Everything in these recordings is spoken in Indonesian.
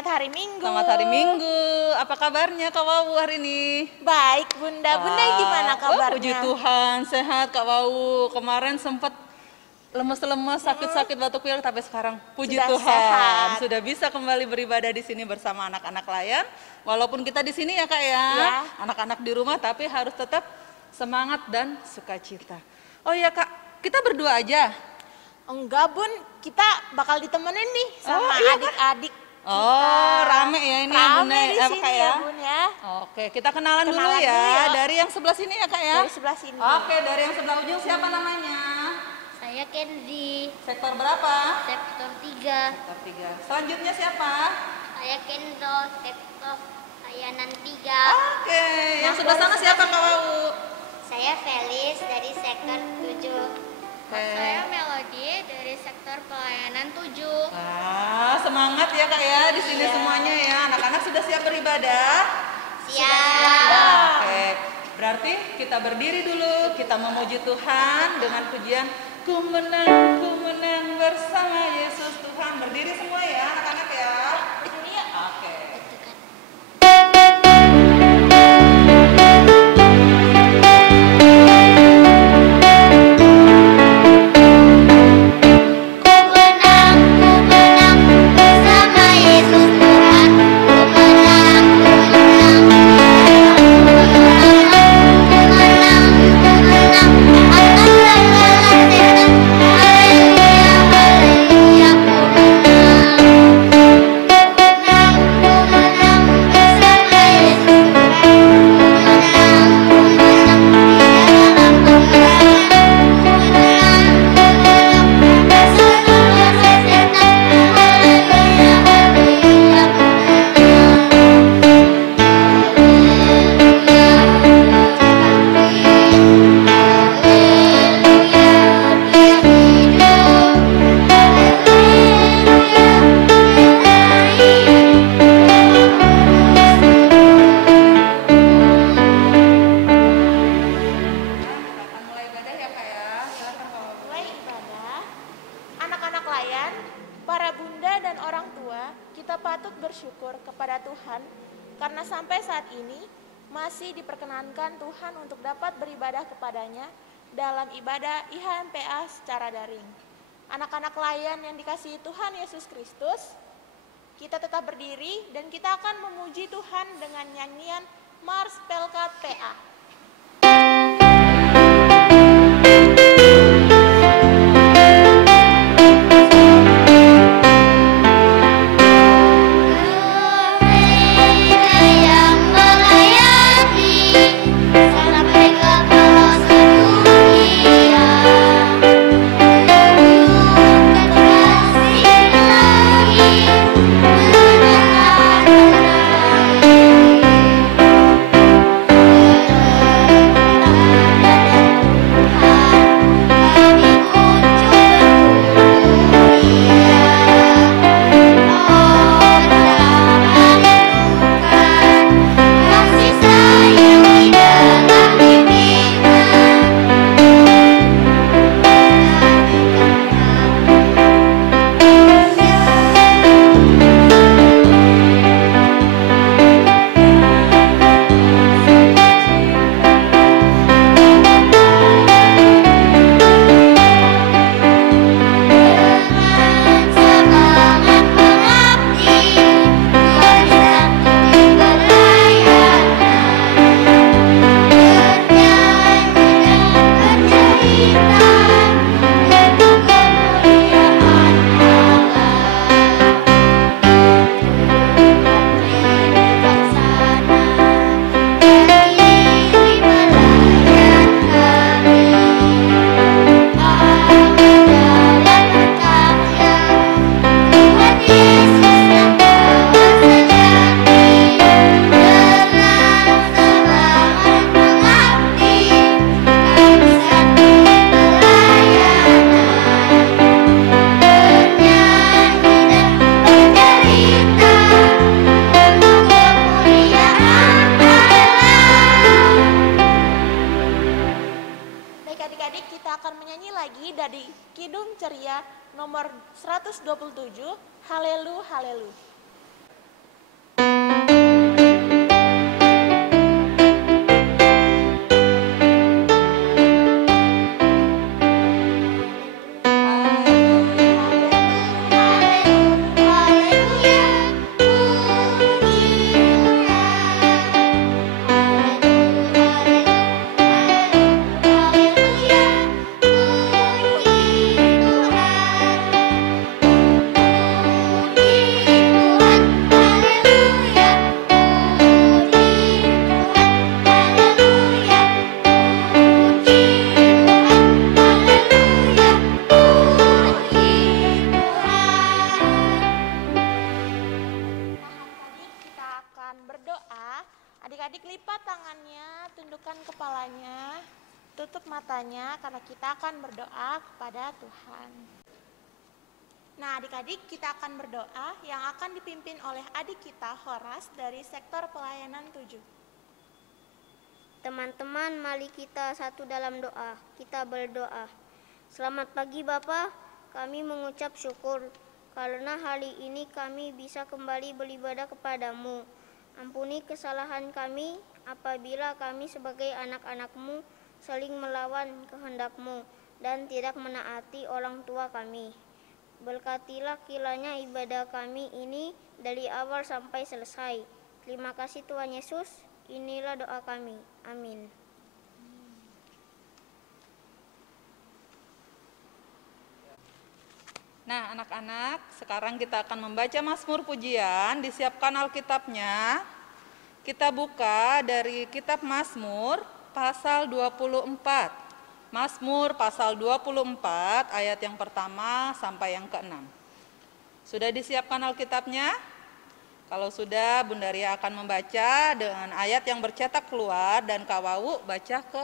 Selamat hari Minggu. Selamat hari Minggu. Apa kabarnya Kak Wawu hari ini? Baik, Bunda. Bunda gimana kabarnya? Puji Tuhan, sehat Kak Wawu. Kemarin sempat lemes-lemes, sakit-sakit batuk pilek, tapi sekarang puji Sudah Tuhan sehat. sudah bisa kembali beribadah di sini bersama anak-anak layan. Walaupun kita di sini ya Kak ya, anak-anak di rumah, tapi harus tetap semangat dan sukacita. Oh iya Kak, kita berdua aja. Enggak, Bun. Kita bakal ditemenin nih sama adik-adik. Oh, rame ya ini ya Bunda Rame di ya, sini Kak ya, Bun ya. Oke, kita kenalan dulu Kenalan ya. dulu ya. Dari yang sebelah sini ya Kak ya. Dari sebelah sini. Oke, dari yang sebelah ujung siapa namanya? Saya Kenzi, Sektor berapa? sektor 3. Sektor 3. Selanjutnya siapa? Saya Kenzo, sektor layanan 3. Oke, yang sebelah sana siapa Kak Wawu? Saya Felis dari sektor 7. Saya Melody dari sektor pelayanan 7. Wah, semangat ya Kak ya di sini semuanya ya. Anak-anak sudah siap beribadah? Siap. Oke, berarti kita berdiri dulu, kita memuji Tuhan dengan pujian ku menang bersama Yesus Tuhan. Berdiri semua ya anak-anak ya. Ini ya. Oke. Mulai ibadah. Anak-anak layan, para bunda dan orang tua, kita patut bersyukur kepada Tuhan karena sampai saat ini masih diperkenankan Tuhan untuk dapat beribadah kepadanya dalam ibadah IHMPA secara daring. Anak-anak layan yang dikasihi Tuhan Yesus Kristus, kita tetap berdiri dan kita akan memuji Tuhan dengan nyanyian Mars Pelkat PA. Yang melayani sampai ke pelosok dunia, tunjukkan kasih ilahi, mendengar kasih sayang di dalam dengan semangat mengabdi, hari Sabtu berlayanan, bernyanyi dan bercerita untuk kemuliaan Allah. Bijaksana, berdiri melayan kami. Amin dalam berkarya, Tuhan Yesus yang kuasa sejati, dengan semangat mengabdi, kami satu pelayanan, bernyanyi dan bercerita untuk kemuliaan Allah. Baik adik-adik, kita akan menyanyi lagi dari Kidung Ceria nomor 127, Halelu Halelu. semuanya tutup matanya karena kita akan berdoa kepada Tuhan. Nah, adik-adik, kita akan berdoa yang akan dipimpin oleh adik kita, Horas, dari sektor pelayanan 7. Teman-teman, mari kita satu dalam doa. Kita berdoa. Selamat pagi Bapa, kami mengucap syukur karena hari ini kami bisa kembali beribadah kepadamu. Ampuni kesalahan kami apabila kami sebagai anak-anak-Mu saling melawan kehendak-Mu dan tidak menaati orang tua kami. Berkatilah kiranya ibadah kami ini dari awal sampai selesai. Terima kasih Tuhan Yesus, inilah doa kami. Amin. Nah, anak-anak, sekarang kita akan membaca Mazmur Pujian, disiapkan Alkitabnya. Kita buka dari kitab Mazmur pasal 24. Mazmur pasal 24 ayat yang pertama sampai yang ke-6. Sudah disiapkan Alkitabnya? Kalau sudah, Bunda Ria akan membaca dengan ayat yang bercetak keluar dan Kak Wawu baca ke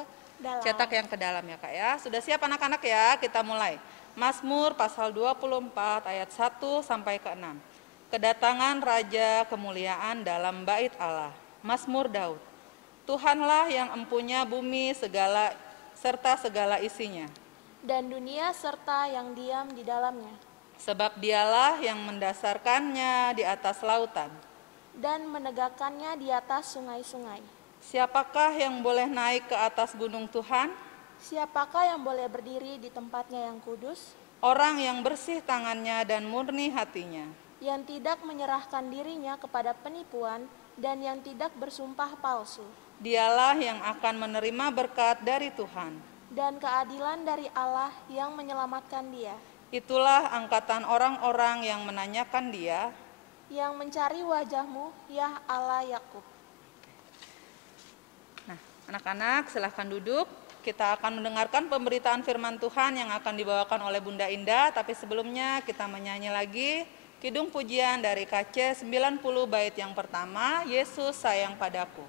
cetak yang ke dalam ya Kak ya. Sudah siap anak-anak ya? Kita mulai. Mazmur pasal 24 ayat 1 sampai ke-6. Kedatangan Raja kemuliaan dalam bait Allah. Mazmur Daud. Tuhanlah yang empunya bumi serta segala isinya, dan dunia serta yang diam di dalamnya. Sebab dialah yang mendasarkannya di atas lautan, dan menegakkannya di atas sungai-sungai. Siapakah yang boleh naik ke atas gunung Tuhan? Siapakah yang boleh berdiri di tempatnya yang kudus? Orang yang bersih tangannya dan murni hatinya, yang tidak menyerahkan dirinya kepada penipuan dan yang tidak bersumpah palsu. Dialah yang akan menerima berkat dari Tuhan dan keadilan dari Allah yang menyelamatkan dia. Itulah angkatan orang-orang yang menanyakan dia, yang mencari wajah-Mu, ya Allah Yakub. Nah, anak-anak silahkan duduk. Kita akan mendengarkan pemberitaan firman Tuhan yang akan dibawakan oleh Bunda Indah. Tapi sebelumnya kita menyanyi lagi Kidung Pujian dari KC 90 bait yang pertama, Yesus sayang padaku.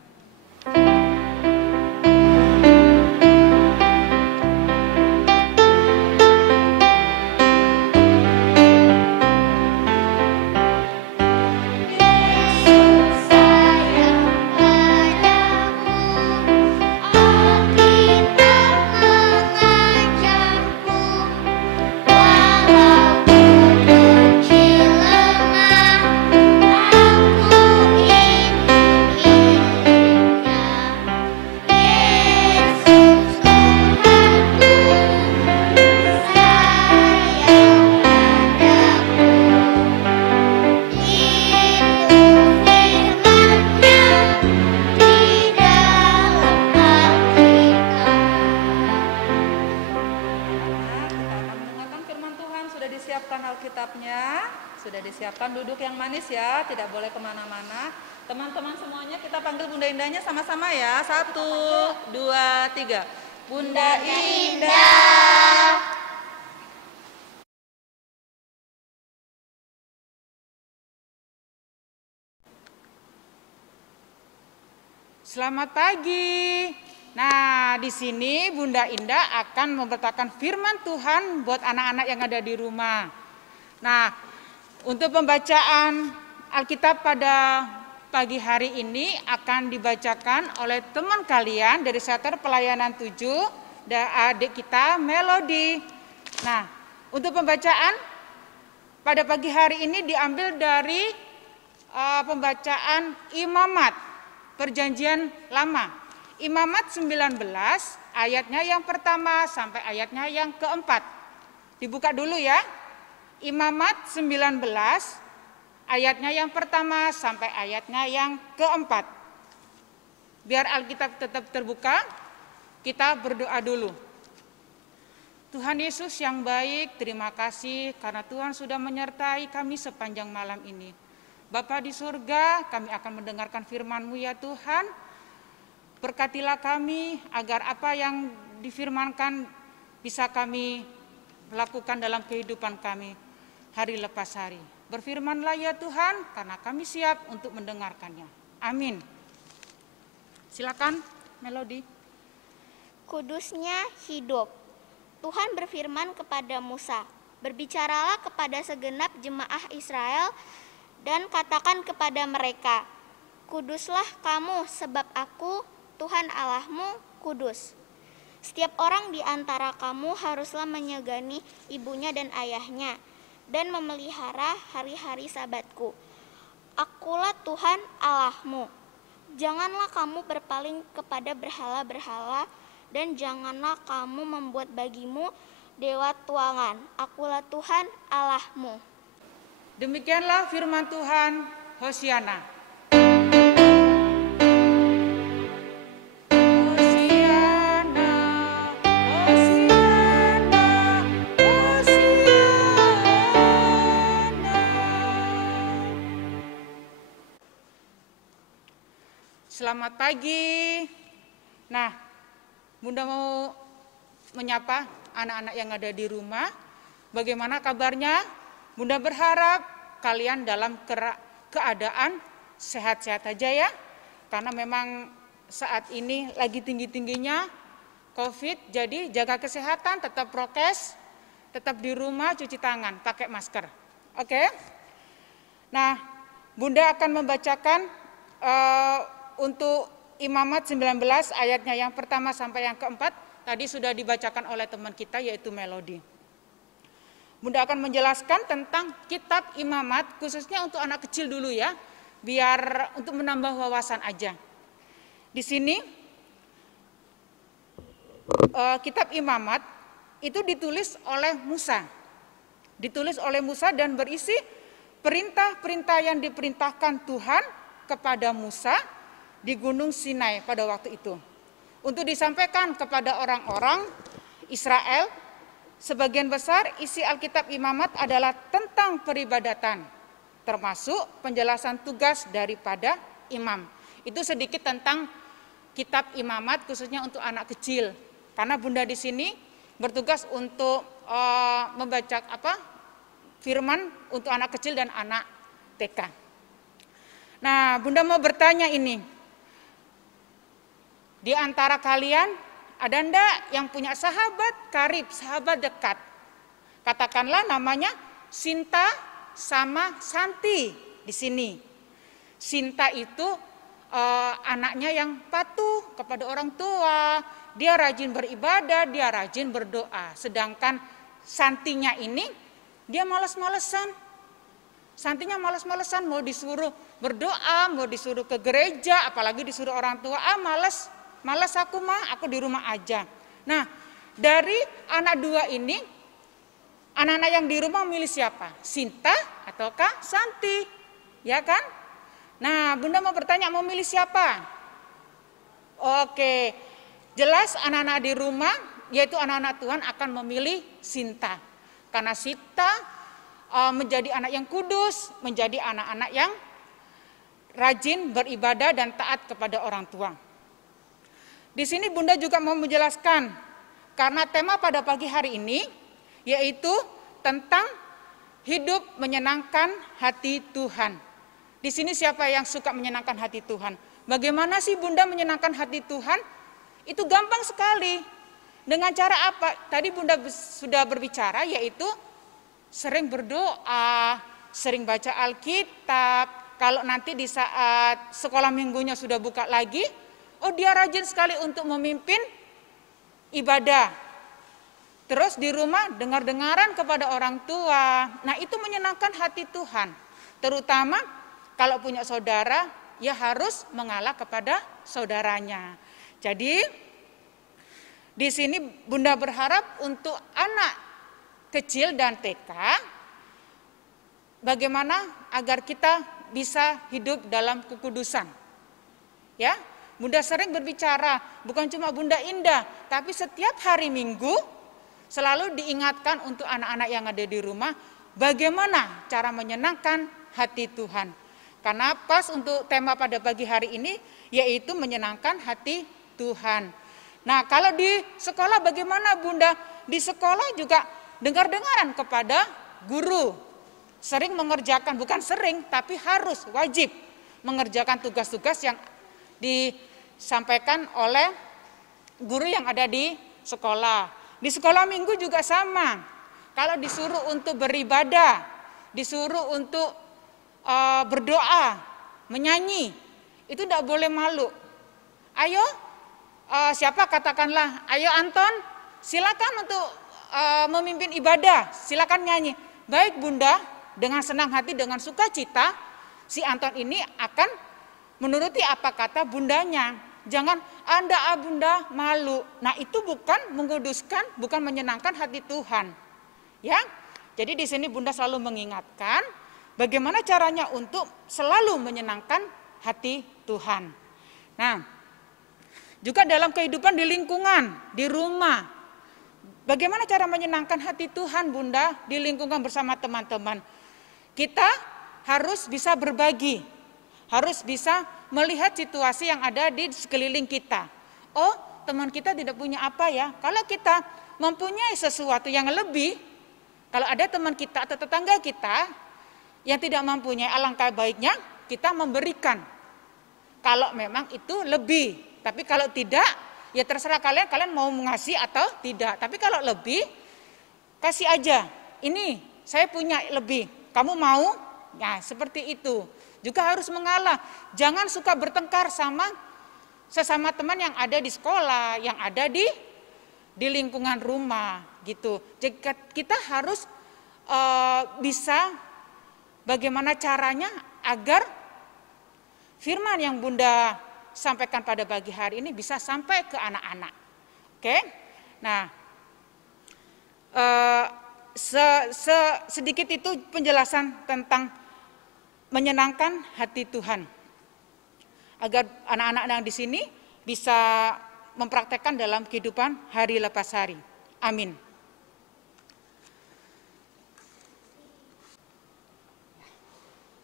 Sudah disiapkan duduk yang manis ya, tidak boleh kemana-mana. Teman-teman semuanya kita panggil Bunda Indahnya sama-sama ya. 1, 2, 3. Bunda Indah. Selamat pagi. Nah, di sini Bunda Indah akan memberitakan firman Tuhan buat anak-anak yang ada di rumah. Nah, untuk pembacaan Alkitab pada pagi hari ini akan dibacakan oleh teman kalian dari sektor pelayanan 7 dan adik kita Melody. Nah, untuk pembacaan pada pagi hari ini diambil dari pembacaan Imamat Perjanjian Lama. Imamat 19 ayatnya yang pertama sampai ayatnya yang keempat. Dibuka dulu ya. Imamat 19 ayatnya yang pertama sampai ayatnya yang keempat. Biar Alkitab tetap terbuka, kita berdoa dulu. Tuhan Yesus yang baik, terima kasih karena Tuhan sudah menyertai kami sepanjang malam ini. Bapa di surga, kami akan mendengarkan firman-Mu ya Tuhan. Berkatilah kami agar apa yang difirmankan bisa kami lakukan dalam kehidupan kami hari lepas hari. Berfirmanlah ya Tuhan, karena kami siap untuk mendengarkannya. Amin. Silakan Melody. kudusnya hidup. Tuhan berfirman kepada Musa, "Berbicaralah kepada segenap jemaah Israel dan katakan kepada mereka, kuduslah kamu sebab aku, Tuhan Allahmu, kudus. Setiap orang di antara kamu haruslah menyegani ibunya dan ayahnya dan memelihara hari-hari sabatku. Akulah Tuhan Allahmu. Janganlah kamu berpaling kepada berhala-berhala dan janganlah kamu membuat bagimu dewa tuangan. Akulah Tuhan Allahmu." Demikianlah firman Tuhan. Hosiana. Hosiana, Hosiana, Hosiana. Selamat pagi. Nah, Bunda mau menyapa anak-anak yang ada di rumah. Bagaimana kabarnya? Bunda berharap kalian dalam keadaan sehat-sehat aja ya. Karena memang saat ini lagi tinggi-tingginya COVID, jadi jaga kesehatan, tetap prokes, tetap di rumah, cuci tangan, pakai masker. Oke? Nah, Bunda akan membacakan untuk Imamat 19 ayatnya yang pertama sampai yang keempat. Tadi sudah dibacakan oleh teman kita yaitu Melody. Bunda akan menjelaskan tentang kitab Imamat khususnya untuk anak kecil dulu ya, biar untuk menambah wawasan aja. Di sini kitab Imamat itu ditulis oleh Musa. Ditulis oleh Musa dan berisi perintah-perintah yang diperintahkan Tuhan kepada Musa di Gunung Sinai pada waktu itu. Untuk disampaikan kepada orang-orang Israel. Sebagian besar isi Alkitab Imamat adalah tentang peribadatan, termasuk penjelasan tugas daripada imam. Itu sedikit tentang kitab Imamat khususnya untuk anak kecil. Karena Bunda di sini bertugas untuk membaca firman untuk anak kecil dan anak TK. Nah, Bunda mau bertanya ini. Di antara kalian ada ndak yang punya sahabat karib, sahabat dekat? Katakanlah namanya Sinta sama Santi di sini. Sinta itu anaknya yang patuh kepada orang tua, dia rajin beribadah, dia rajin berdoa. Sedangkan Santinya ini dia malas-malesan. Santinya malas-malesan, mau disuruh berdoa, mau disuruh ke gereja, apalagi disuruh orang tua, malas aku mah, aku di rumah aja. Nah, dari anak dua ini, anak-anak yang di rumah milih siapa? Sinta ataukah Santi? Ya kan? Nah, Bunda mau bertanya, mau milih siapa? Oke, jelas anak-anak di rumah, yaitu anak-anak Tuhan akan memilih Sinta. Karena Sinta menjadi anak yang kudus, menjadi anak-anak yang rajin beribadah dan taat kepada orang tua. Di sini Bunda juga mau menjelaskan, karena tema pada pagi hari ini yaitu tentang hidup menyenangkan hati Tuhan. Di sini siapa yang suka menyenangkan hati Tuhan? Bagaimana sih Bunda menyenangkan hati Tuhan? Itu gampang sekali. Dengan cara apa? Tadi Bunda sudah berbicara yaitu sering berdoa, sering baca Alkitab. Kalau nanti di saat sekolah minggunya sudah buka lagi, oh dia rajin sekali untuk memimpin ibadah. Terus di rumah dengar-dengaran kepada orang tua. Nah itu menyenangkan hati Tuhan. Terutama kalau punya saudara, ya harus mengalah kepada saudaranya. Jadi di sini Bunda berharap untuk anak kecil dan TK, bagaimana agar kita bisa hidup dalam kekudusan. Ya, Bunda sering berbicara, bukan cuma Bunda Indah, tapi setiap hari Minggu selalu diingatkan untuk anak-anak yang ada di rumah, bagaimana cara menyenangkan hati Tuhan. Karena pas untuk tema pada pagi hari ini, yaitu menyenangkan hati Tuhan. Nah, kalau di sekolah bagaimana Bunda? Di sekolah juga dengar-dengaran kepada guru. Sering mengerjakan, bukan sering, tapi harus, wajib mengerjakan tugas-tugas yang disampaikan oleh guru yang ada di sekolah. Di sekolah minggu juga sama. Kalau disuruh untuk beribadah, disuruh untuk berdoa, menyanyi, itu tidak boleh malu. Ayo, siapa katakanlah, ayo Anton, silakan untuk memimpin ibadah, silakan nyanyi. Baik Bunda, dengan senang hati, dengan sukacita, si Anton ini akan menuruti apa kata bundanya. Jangan Anda Bunda malu. Nah, itu bukan menguduskan, bukan menyenangkan hati Tuhan. Ya. Jadi di sini Bunda selalu mengingatkan bagaimana caranya untuk selalu menyenangkan hati Tuhan. Nah, juga dalam kehidupan di lingkungan, di rumah. Bagaimana cara menyenangkan hati Tuhan Bunda di lingkungan bersama teman-teman? Kita harus bisa berbagi, harus bisa melihat situasi yang ada di sekeliling kita. Oh, teman kita tidak punya apa ya? Kalau kita mempunyai sesuatu yang lebih, kalau ada teman kita atau tetangga kita yang tidak mempunyai, alangkah baiknya kita memberikan. Kalau memang itu lebih, tapi kalau tidak, ya terserah kalian mau mengasih atau tidak. Tapi kalau lebih, kasih aja. Ini saya punya lebih, kamu mau? Nah, seperti itu. Juga harus mengalah. Jangan suka bertengkar sama sesama teman yang ada di sekolah, yang ada di lingkungan rumah, gitu. Jadi kita harus bisa bagaimana caranya agar firman yang Bunda sampaikan pada pagi hari ini bisa sampai ke anak-anak. Oke? Nah, sedikit itu penjelasan tentang menyenangkan hati Tuhan. Agar anak-anak yang di sini bisa mempraktekkan dalam kehidupan hari lepas hari. Amin.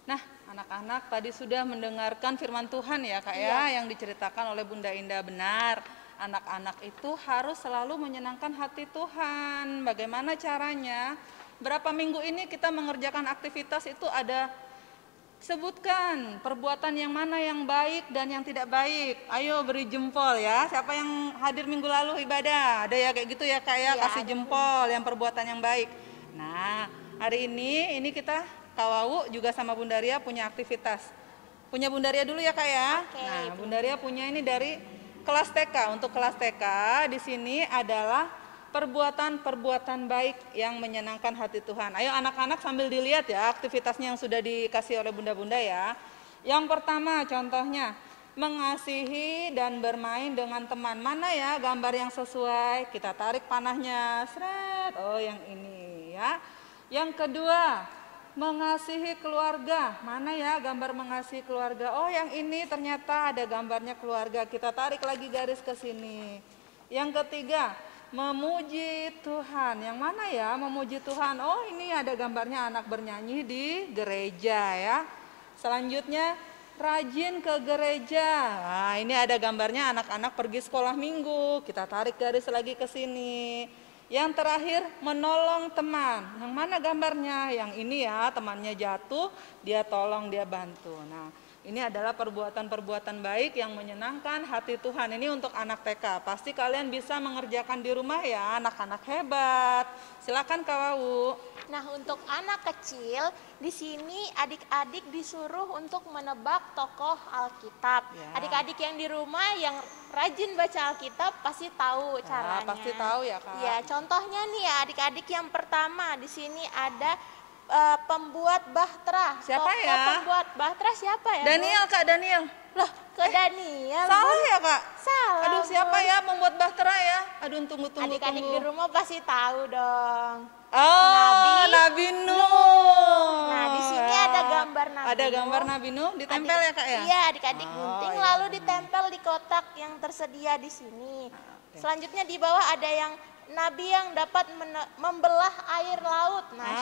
Nah, anak-anak tadi sudah mendengarkan firman Tuhan ya Kak ya, yang diceritakan oleh Bunda Indah. Benar, anak-anak itu harus selalu menyenangkan hati Tuhan. Bagaimana caranya? Berapa minggu ini kita mengerjakan aktivitas itu ada, sebutkan perbuatan yang mana yang baik dan yang tidak baik. Ayo beri jempol ya. Siapa yang hadir minggu lalu ibadah? Ada ya kayak gitu ya Kak ya, kasih jempol yang perbuatan yang baik. Nah, hari ini kita Kawawu juga sama Bunda Ria punya aktivitas. Punya Bunda Ria dulu ya Kak ya. Nah, Bunda Ria punya ini dari kelas TK. Untuk kelas TK di sini adalah perbuatan-perbuatan baik yang menyenangkan hati Tuhan. Ayo anak-anak sambil dilihat ya aktivitasnya yang sudah dikasih oleh bunda-bunda ya. Yang pertama contohnya, mengasihi dan bermain dengan teman. Mana ya gambar yang sesuai? Kita tarik panahnya, seret. Oh yang ini ya. Yang kedua, mengasihi keluarga. Mana ya gambar mengasihi keluarga? Oh yang ini ternyata ada gambarnya keluarga. Kita tarik lagi garis ke sini. Yang ketiga, memuji Tuhan. Yang mana ya memuji Tuhan? Oh ini ada gambarnya anak bernyanyi di gereja ya. Selanjutnya rajin ke gereja. Nah ini ada gambarnya anak-anak pergi sekolah minggu. Kita tarik garis lagi ke sini. Yang terakhir menolong teman. Yang mana gambarnya? Yang ini ya, temannya jatuh, dia tolong, dia bantu. Nah ini adalah perbuatan-perbuatan baik yang menyenangkan hati Tuhan. Ini untuk anak TK. Pasti kalian bisa mengerjakan di rumah ya, anak-anak hebat. Silakan Kawawu. Nah, untuk anak kecil, di sini adik-adik disuruh untuk menebak tokoh Alkitab. Ya. Adik-adik yang di rumah yang rajin baca Alkitab pasti tahu caranya. Pasti tahu ya Kak. Ya, contohnya nih ya, adik-adik yang pertama di sini ada pembuat bahtera. Siapa Tokoh ya? Pembuat bahtera siapa ya? Daniel Kak, Daniel. Loh, ke Daniel. Salah ya Kak? Salah. Aduh siapa ya membuat bahtera ya? Aduh tunggu. Adik-adik di rumah pasti tahu dong. Oh, Nabi Nuh. Nah, di sini ada gambar Nabi Ada Nuh. gambar Nabi Nuh ditempel ya Kak ya? Iya, adik-adik gunting iya. lalu ditempel di kotak yang tersedia di sini. Selanjutnya di bawah ada yang Nabi yang dapat membelah air laut. Nah,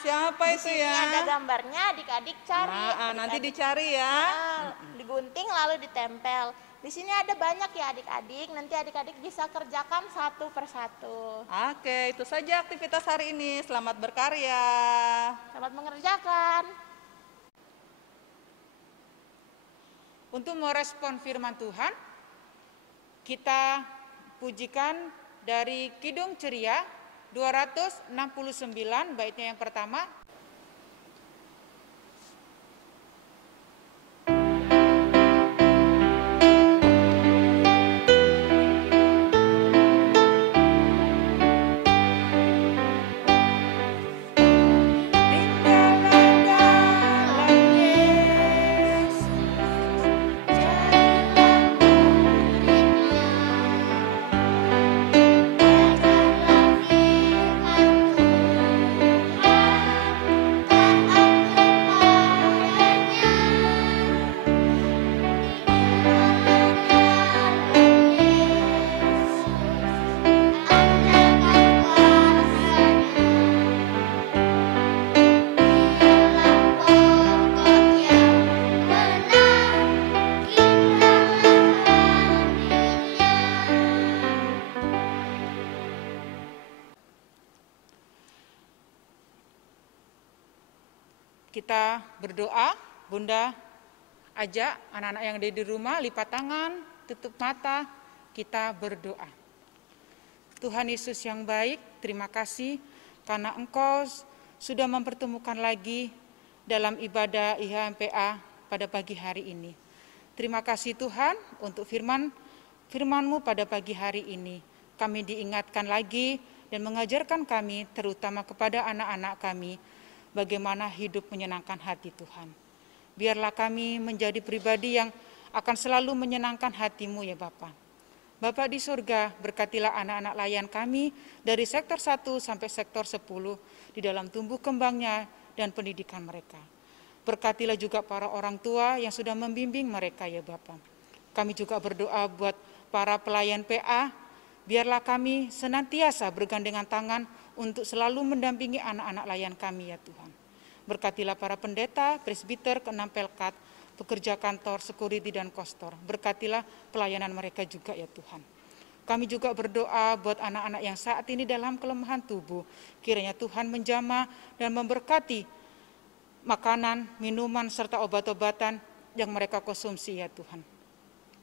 siapa di itu sini ya? ada gambarnya, adik-adik cari. Nanti Adik-adik, dicari ya. digunting lalu ditempel. Di sini ada banyak ya adik-adik. Nanti adik-adik bisa kerjakan satu persatu. Oke, itu saja aktivitas hari ini. Selamat berkarya. Selamat mengerjakan. Untuk merespon firman Tuhan, kita pujikan dari Kidung Ceria 269, baitnya yang pertama. Kita berdoa, Bunda ajak anak-anak yang ada di rumah, lipat tangan, tutup mata, kita berdoa. Tuhan Yesus yang baik, terima kasih karena Engkau sudah mempertemukan lagi dalam ibadah IHMPA pada pagi hari ini. Terima kasih Tuhan untuk firman-Mu pada pagi hari ini. Kami diingatkan lagi dan mengajarkan kami, terutama kepada anak-anak kami, bagaimana hidup menyenangkan hati Tuhan. Biarlah kami menjadi pribadi yang akan selalu menyenangkan hati-Mu ya Bapa. Bapa di surga, berkatilah anak-anak layan kami dari sektor 1 sampai sektor 10 di dalam tumbuh kembangnya dan pendidikan mereka. Berkatilah juga para orang tua yang sudah membimbing mereka ya Bapa. Kami juga berdoa buat para pelayan PA, biarlah kami senantiasa bergandengan tangan untuk selalu mendampingi anak-anak layan kami ya Tuhan. Berkatilah para pendeta, presbiter, keenam pelkat, pekerja kantor, security dan kostor. Berkatilah pelayanan mereka juga ya Tuhan. Kami juga berdoa buat anak-anak yang saat ini dalam kelemahan tubuh. Kiranya Tuhan menjamah dan memberkati makanan, minuman, serta obat-obatan yang mereka konsumsi ya Tuhan.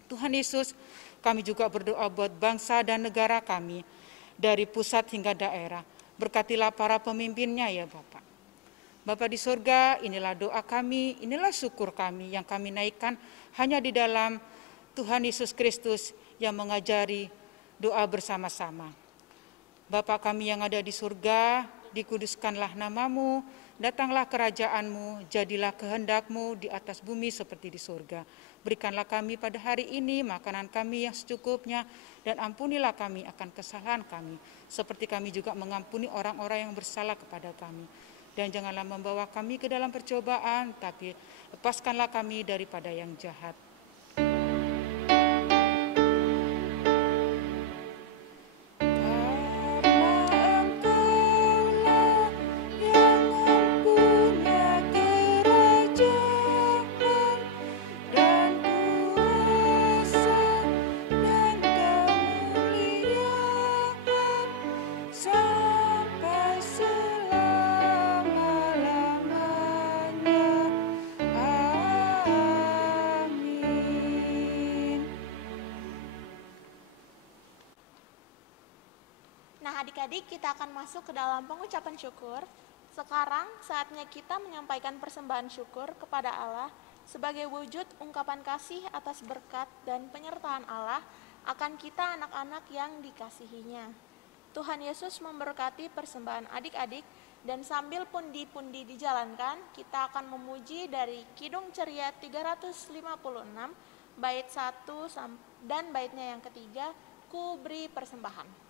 Tuhan Yesus, kami juga berdoa buat bangsa dan negara kami, dari pusat hingga daerah. Berkatilah para pemimpinnya ya Bapak. Bapa di surga, inilah doa kami, inilah syukur kami yang kami naikkan hanya di dalam Tuhan Yesus Kristus yang mengajari doa bersama-sama. Bapa kami yang ada di surga, dikuduskanlah nama-Mu, datanglah kerajaan-Mu, jadilah kehendak-Mu di atas bumi seperti di surga. Berikanlah kami pada hari ini makanan kami yang secukupnya, dan ampunilah kami akan kesalahan kami, seperti kami juga mengampuni orang-orang yang bersalah kepada kami. Dan janganlah membawa kami ke dalam percobaan, tapi lepaskanlah kami daripada yang jahat. Adik-adik, kita akan masuk ke dalam pengucapan syukur. Sekarang saatnya kita menyampaikan persembahan syukur kepada Allah sebagai wujud ungkapan kasih atas berkat dan penyertaan Allah akan kita anak-anak yang dikasihinya. Tuhan Yesus memberkati persembahan adik-adik, dan sambil pundi-pundi dijalankan, kita akan memuji dari Kidung Ceria 356, bait 1 dan baitnya yang ketiga, Ku Beri Persembahan.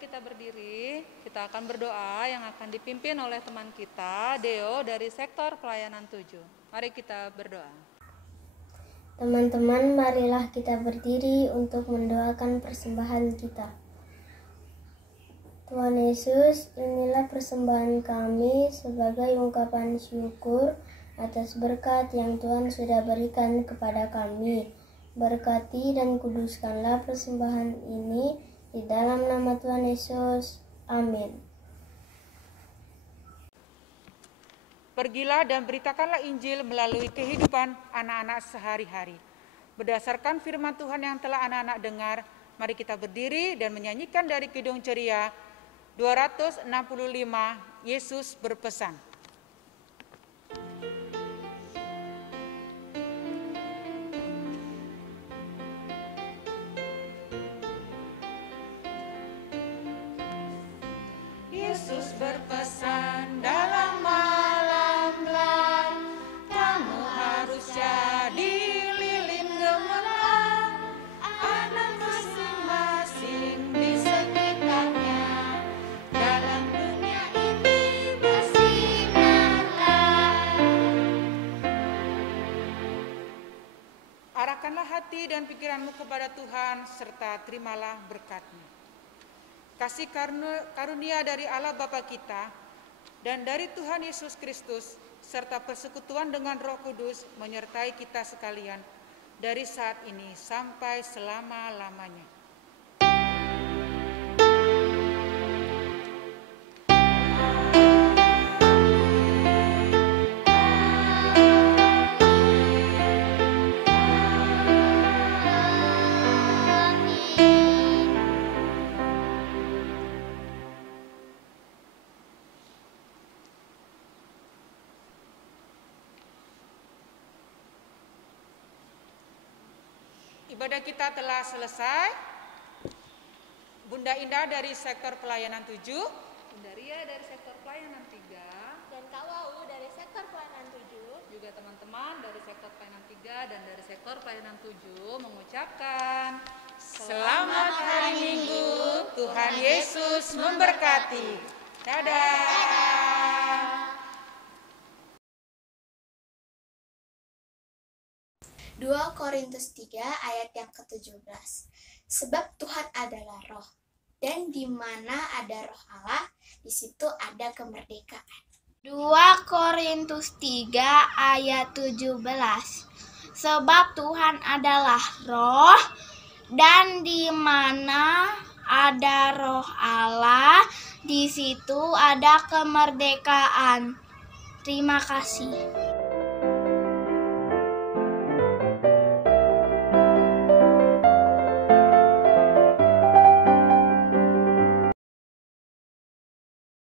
kita berdiri, kita akan berdoa yang akan dipimpin oleh teman kita, Deo dari sektor pelayanan 7. Mari kita berdoa. Teman-teman, marilah kita berdiri untuk mendoakan persembahan kita. Tuhan Yesus, inilah persembahan kami sebagai ungkapan syukur atas berkat yang Tuhan sudah berikan kepada kami. Berkati dan kuduskanlah persembahan ini di dalam nama Tuhan Yesus. Amin. Pergilah dan beritakanlah Injil melalui kehidupan anak-anak sehari-hari. Berdasarkan firman Tuhan yang telah anak-anak dengar, mari kita berdiri dan menyanyikan dari Kidung Ceria 265, Yesus berpesan. Yesus berpesan dalam malam gelap, kamu harus jadi lilin gemerlap, anak masing-masing di sekitarnya, dalam dunia ini bersinarlah. Arahkanlah hati dan pikiranmu kepada Tuhan, serta terimalah berkat-Nya. Kasih karunia dari Allah Bapa kita dan dari Tuhan Yesus Kristus serta persekutuan dengan Roh Kudus menyertai kita sekalian dari saat ini sampai selama-lamanya. Ibadah kita telah selesai. Bunda Indah dari sektor pelayanan 7, Bunda Ria dari sektor pelayanan 3, Dan Kak Wau dari sektor pelayanan 7. juga teman-teman dari sektor pelayanan 3 dan dari sektor pelayanan 7 mengucapkan selamat hari Minggu, Tuhan Yesus memberkati. Dadah. 2 Korintus 3 ayat yang ke-17. Sebab Tuhan adalah roh, dan di mana ada roh Allah, di situ ada kemerdekaan. 2 Korintus 3 ayat 17. Sebab Tuhan adalah roh, dan di mana ada roh Allah, di situ ada kemerdekaan. Terima kasih.